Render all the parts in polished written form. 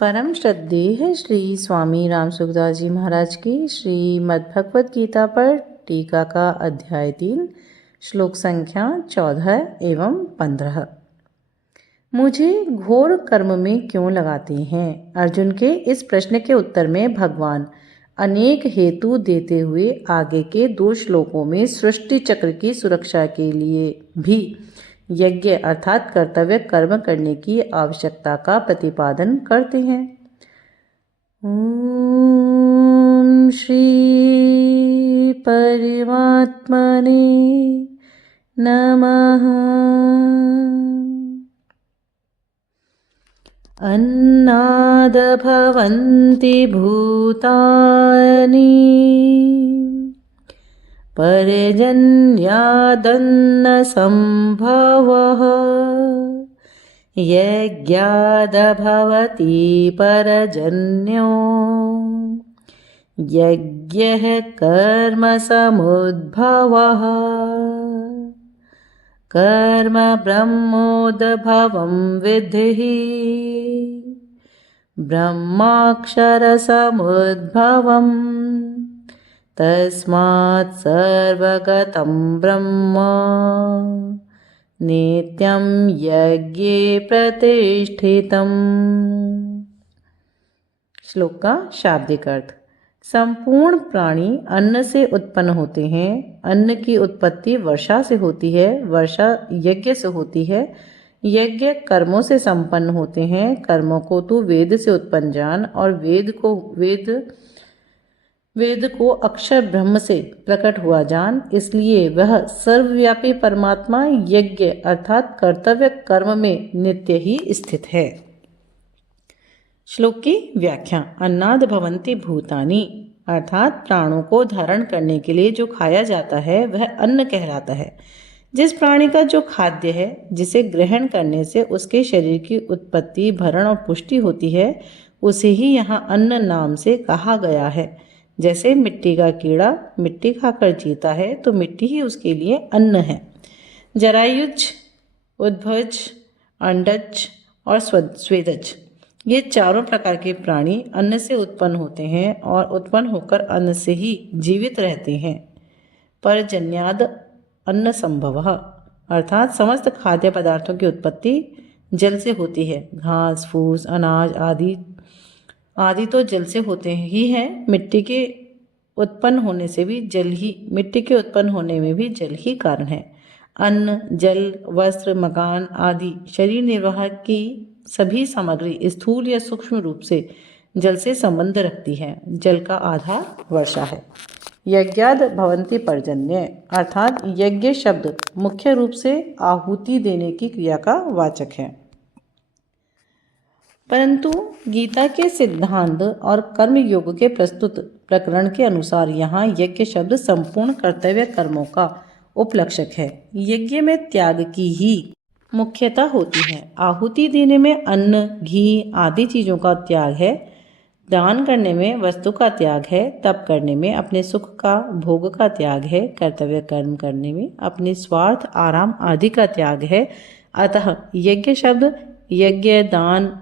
परम श्रद्धेय श्री स्वामी राम सुखदास जी महाराज की श्रीमद् भगवद गीता पर टीका का अध्याय 3 श्लोक संख्या 14 एवं 15। मुझे घोर कर्म में क्यों लगाते हैं? अर्जुन के इस प्रश्न के उत्तर में भगवान अनेक हेतु देते हुए आगे के 2 श्लोकों में सृष्टि चक्र की सुरक्षा के लिए भी यज्ञ अर्थात कर्तव्य कर्म करने की आवश्यकता का प्रतिपादन करते हैं। ओम श्री परमात्मने नमः। अन्नाद भवन्ति भूतानि पर्जन्यादन्न संभवः यज्ञाद भवति परजन्यो यज्ञः कर्म समुद्भवः कर्म ब्रह्मोद्भवं विद्धि ब्रह्माक्षर समुद्भवम् तस्मात् सर्वगतं ब्रह्म नित्यं यज्ञे प्रतिष्ठितम्। श्लोक का शाब्दिक अर्थ। संपूर्ण प्राणी अन्न से उत्पन्न होते हैं। अन्न की उत्पत्ति वर्षा से होती है, वर्षा यज्ञ से होती है, यज्ञ कर्मों से संपन्न होते हैं। कर्मों को तू वेद से उत्पन्न जान और वेद को अक्षर ब्रह्म से प्रकट हुआ जान। इसलिए वह सर्वव्यापी परमात्मा यज्ञ अर्थात कर्तव्य कर्म में नित्य ही स्थित है। श्लोक की व्याख्या। अन्नाद भवन्ति भूतानि अर्थात प्राणों को धारण करने के लिए जो खाया जाता है वह अन्न कहलाता है। जिस प्राणी का जो खाद्य है, जिसे ग्रहण करने से उसके शरीर की उत्पत्ति, भरण और पुष्टि होती है, उसे ही यहाँ अन्न नाम से कहा गया है। जैसे मिट्टी का कीड़ा मिट्टी खाकर जीता है तो मिट्टी ही उसके लिए अन्न है। जरायुज, उद्भवज, अंडज और स्वेदज ये चारों प्रकार के प्राणी अन्न से उत्पन्न होते हैं और उत्पन्न होकर अन्न से ही जीवित रहते हैं। परजन्याद अन्न संभवः अर्थात समस्त खाद्य पदार्थों की उत्पत्ति जल से होती है। घास फूस अनाज आदि तो जल से होते ही हैं। मिट्टी के उत्पन्न होने में भी जल ही कारण है। अन्न, जल, वस्त्र, मकान आदि शरीर निर्वाह की सभी सामग्री स्थूल या सूक्ष्म रूप से जल से संबंध रखती है। जल का आधार वर्षा है। यज्ञाद भवन्ति पर्जन्य अर्थात यज्ञ शब्द मुख्य रूप से आहुति देने की क्रिया का वाचक है। परंतु गीता के सिद्धांत और कर्म योग के प्रस्तुत प्रकरण के अनुसार यहाँ यज्ञ शब्द संपूर्ण कर्तव्य कर्मों का उपलक्षक है। यज्ञ में त्याग की ही मुख्यता होती है। आहुति देने में अन्न, घी आदि चीजों का त्याग है। दान करने में वस्तु का त्याग है। तप करने में अपने सुख का भोग का त्याग है। कर्तव्य कर्म करने में अपने स्वार्थ, आराम आदि का त्याग है। अतः यज्ञ शब्द यज्ञ, दान,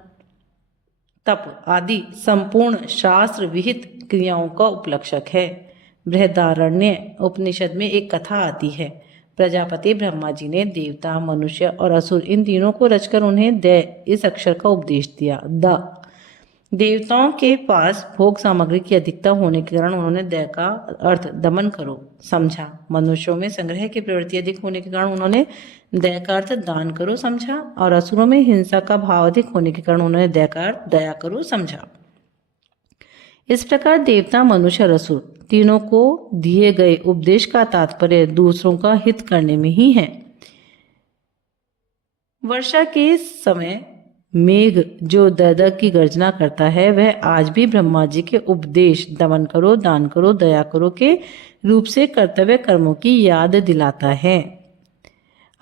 तप आदि संपूर्ण शास्त्र विहित क्रियाओं का उपलक्षक है। बृहदारण्य उपनिषद में एक कथा आती है। प्रजापति ब्रह्मा जी ने देवता, मनुष्य और असुर इन तीनों को रचकर उन्हें द इस अक्षर का उपदेश दिया। द देवताओं के पास भोग सामग्री की अधिकता होने के कारण उन्होंने द का अर्थ दमन करो समझा। मनुष्यों में संग्रह की प्रवृत्ति अधिक होने के कारण उन्होंने द का अर्थ दान करो समझा और असुरों में हिंसा का भाव अधिक होने के कारण उन्होंने द का अर्थ दया करो समझा। इस प्रकार देवता, मनुष्य और असुर तीनों को दिए गए उपदेश का तात्पर्य दूसरों का हित करने में ही है। वर्षा के समय मेघ जो दद की गर्जना करता है वह आज भी ब्रह्मा जी के उपदेश दमन करो, दान करो, दया करो के रूप से कर्तव्य कर्मों की याद दिलाता है।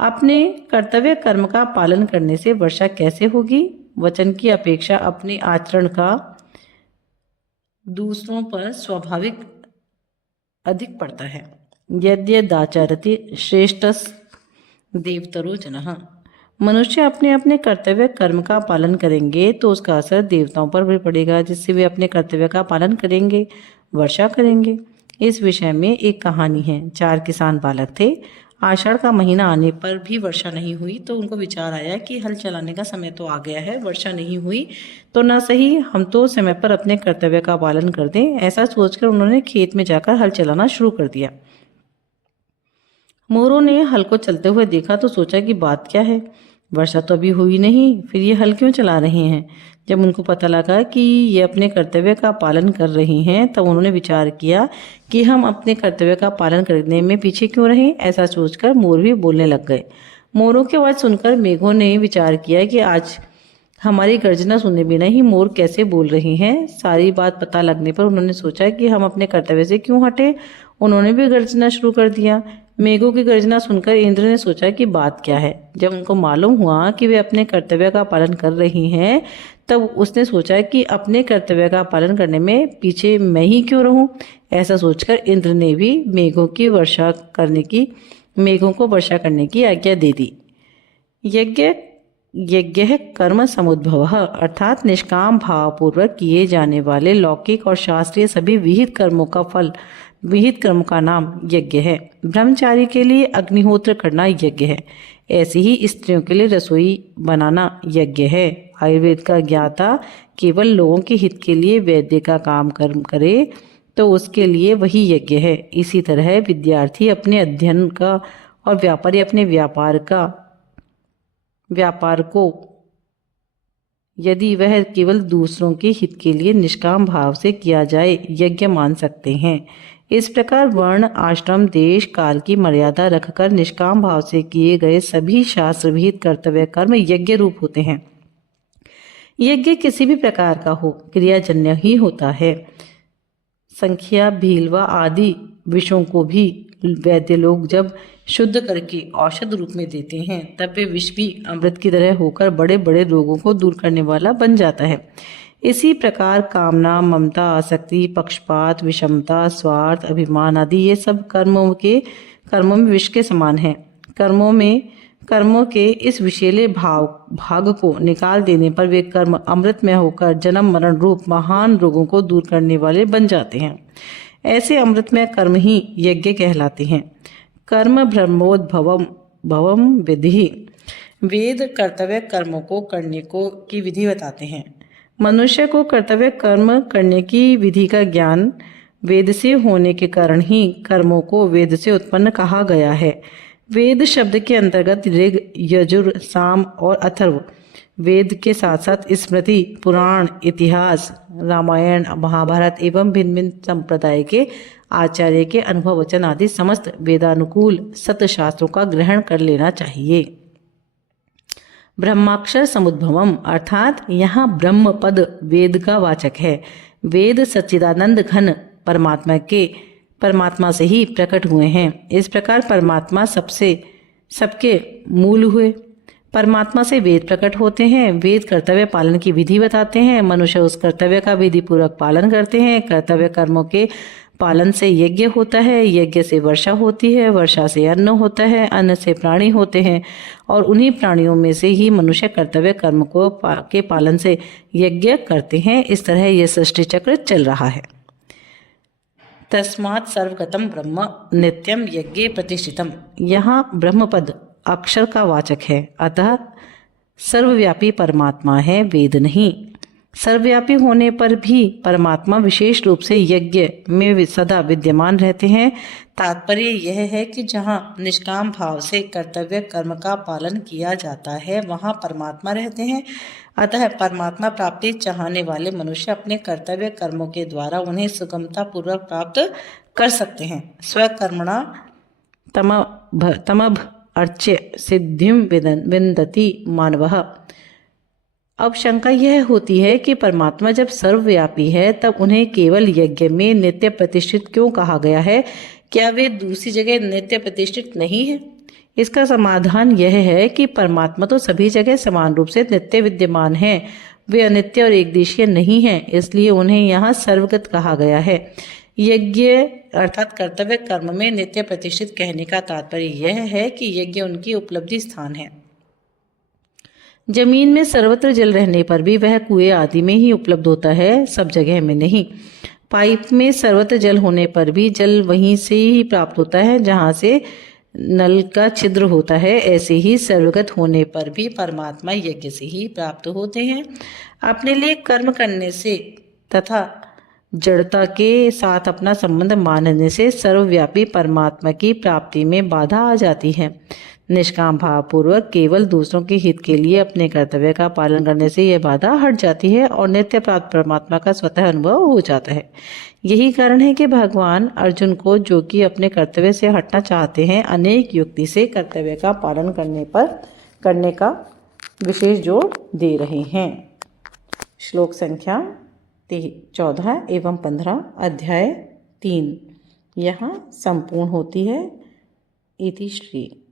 अपने कर्तव्य कर्म का पालन करने से वर्षा कैसे होगी? वचन की अपेक्षा अपने आचरण का दूसरों पर स्वाभाविक अधिक पड़ता है। यद्यदाचरति श्रेष्ठस देवतरो जनः मनुष्य अपने अपने कर्तव्य कर्म का पालन करेंगे तो उसका असर देवताओं पर भी पड़ेगा, जिससे वे अपने कर्तव्य का पालन करेंगे, वर्षा करेंगे। इस विषय में एक कहानी है। 4 किसान बालक थे। आषाढ़ का महीना आने पर भी वर्षा नहीं हुई तो उनको विचार आया कि हल चलाने का समय तो आ गया है, वर्षा नहीं हुई तो ना सही, हम तो समय पर अपने कर्तव्य का पालन कर दें। ऐसा सोचकर उन्होंने खेत में जाकर हल चलाना शुरू कर दिया। मोरों ने हल को चलते हुए देखा तो सोचा कि बात क्या है, वर्षा तो अभी हुई नहीं, फिर ये हल क्यों चला रहे हैं। जब उनको पता लगा कि ये अपने कर्तव्य का पालन कर रही हैं तब उन्होंने विचार किया कि हम अपने कर्तव्य का पालन करने में पीछे क्यों रहें। ऐसा सोचकर मोर भी बोलने लग गए। मोरों की आवाज़ सुनकर मेघों ने विचार किया कि आज हमारी गर्जना सुने बिना ही मोर कैसे बोल रही हैं। सारी बात पता लगने पर उन्होंने सोचा कि हम अपने कर्तव्य से क्यों हटे। उन्होंने भी गर्जना शुरू कर दिया। मेघों की गर्जना सुनकर इंद्र ने सोचा कि बात क्या है। जब उनको मालूम हुआ कि वे अपने कर्तव्य का पालन कर रही हैं तब उसने सोचा कि अपने कर्तव्य का पालन करने में पीछे मैं ही क्यों रहूं। ऐसा सोचकर इंद्र ने भी मेघों को वर्षा करने की आज्ञा दे दी। यज्ञ कर्म समुद्भवः अर्थात निष्काम भावपूर्वक किए जाने वाले लौकिक और शास्त्रीय सभी विहित कर्म का नाम यज्ञ है। ब्रह्मचारी के लिए अग्निहोत्र करना यज्ञ है। ऐसे ही स्त्रियों के लिए रसोई बनाना यज्ञ है। आयुर्वेद का ज्ञाता केवल लोगों के हित के लिए वैद्य का काम करे तो उसके लिए वही यज्ञ है। इसी तरह विद्यार्थी अपने अध्ययन का और व्यापारी अपने व्यापार को यदि वह केवल दूसरों के हित के लिए निष्काम भाव से किया जाए यज्ञ मान सकते हैं। इस प्रकार वर्ण, आश्रम, देश, काल की मर्यादा रखकर निष्काम भाव से किए गए सभी शास्त्र विहित कर्तव्य कर्म यज्ञ रूप होते हैं। यज्ञ किसी भी प्रकार का हो, क्रियाजन्य ही होता है। संख्या, भीलवा आदि विषयों को भी वैद्य लोग जब शुद्ध करके औषध रूप में देते हैं तब वे विष भी अमृत की तरह होकर बड़े बड़े रोगों को दूर करने वाला बन जाता है। इसी प्रकार कामना, ममता, आसक्ति, पक्षपात, विषमता, स्वार्थ, अभिमान आदि ये सब कर्मों में विष के समान हैं। कर्मों के इस विषैले भाग को निकाल देने पर वे कर्म अमृतमय होकर जन्म मरण रूप महान रोगों को दूर करने वाले बन जाते हैं। ऐसे अमृतमय कर्म ही यज्ञ कहलाते हैं। कर्म ब्रह्मोद्भवम विधि। वेद कर्तव्य कर्मों को करने की विधि बताते हैं। मनुष्य को कर्तव्य कर्म करने की विधि का ज्ञान वेद से होने के कारण ही कर्मों को वेद से उत्पन्न कहा गया है। वेद शब्द के अंतर्गत ऋग, यजुर, साम और अथर्व वेद के साथ साथ स्मृति, पुराण, इतिहास, रामायण, महाभारत एवं भिन्न भिन्न संप्रदाय के आचार्य के अनुभव वचन आदि समस्त वेदानुकूल सत शास्त्रों का ग्रहण कर लेना चाहिए। ब्रह्माक्षर समुद्भवम अर्थात यहाँ ब्रह्म पद वेद का वाचक है। वेद सच्चिदानंद घन परमात्मा से ही प्रकट हुए हैं। इस प्रकार परमात्मा सबके मूल हुए। परमात्मा से वेद प्रकट होते हैं। वेद कर्तव्य पालन की विधि बताते हैं। मनुष्य उस कर्तव्य का विधि पूर्वक पालन करते हैं। कर्तव्य कर्मों के पालन से यज्ञ होता है। यज्ञ से वर्षा होती है। वर्षा से अन्न होता है। अन्न से प्राणी होते हैं और उन्हीं प्राणियों में से ही मनुष्य कर्तव्य कर्म के पालन से यज्ञ करते हैं। इस तरह यह सृष्टि चक्र चल रहा है। तस्मात् सर्वगतम ब्रह्म नित्यम यज्ञे प्रतिष्ठितम। यहाँ ब्रह्मपद अक्षर का वाचक है, अतः सर्वव्यापी परमात्मा है, वेद नहीं। सर्वव्यापी होने पर भी परमात्मा विशेष रूप से यज्ञ में सदा विद्यमान रहते हैं। तात्पर्य यह है कि जहाँ निष्काम भाव से कर्तव्य कर्म का पालन किया जाता है वहाँ परमात्मा रहते हैं। अतः परमात्मा प्राप्ति चाहने वाले मनुष्य अपने कर्तव्य कर्मों के द्वारा उन्हें सुगमता पूर्वक प्राप्त कर सकते हैं। स्वकर्मणा तमभ अर्च्य सिद्धिम विन्दति मानवः। अब शंका यह होती है कि परमात्मा जब सर्वव्यापी है तब उन्हें केवल यज्ञ में नित्य प्रतिष्ठित क्यों कहा गया है? क्या वे दूसरी जगह नित्य प्रतिष्ठित नहीं है? इसका समाधान यह है कि परमात्मा तो सभी जगह समान रूप से नित्य विद्यमान है। वे अनित्य और एकदेशीय नहीं हैं, इसलिए उन्हें यहाँ सर्वगत कहा गया है। यज्ञ अर्थात कर्तव्य कर्म में नित्य प्रतिष्ठित कहने का तात्पर्य यह है कि यज्ञ उनकी उपलब्धि स्थान है। जमीन में सर्वत्र जल रहने पर भी वह कुएं आदि में ही उपलब्ध होता है, सब जगह में नहीं। पाइप में सर्वत्र जल होने पर भी जल वहीं से ही प्राप्त होता है जहाँ से नल का छिद्र होता है। ऐसे ही सर्वगत होने पर भी परमात्मा यज्ञ से ही प्राप्त होते हैं। अपने लिए कर्म करने से तथा जड़ता के साथ अपना संबंध मानने से सर्वव्यापी परमात्मा की प्राप्ति में बाधा आ जाती है। निष्काम भाव पूर्वक केवल दूसरों के हित के लिए अपने कर्तव्य का पालन करने से यह बाधा हट जाती है और नित्य प्राप्त परमात्मा का स्वतः अनुभव हो जाता है। यही कारण है कि भगवान अर्जुन को, जो कि अपने कर्तव्य से हटना चाहते हैं, अनेक युक्ति से कर्तव्य का पालन करने का विशेष जोर दे रहे हैं। श्लोक संख्या 14 एवं 15 अध्याय 3 यहाँ संपूर्ण होती है। इति श्री।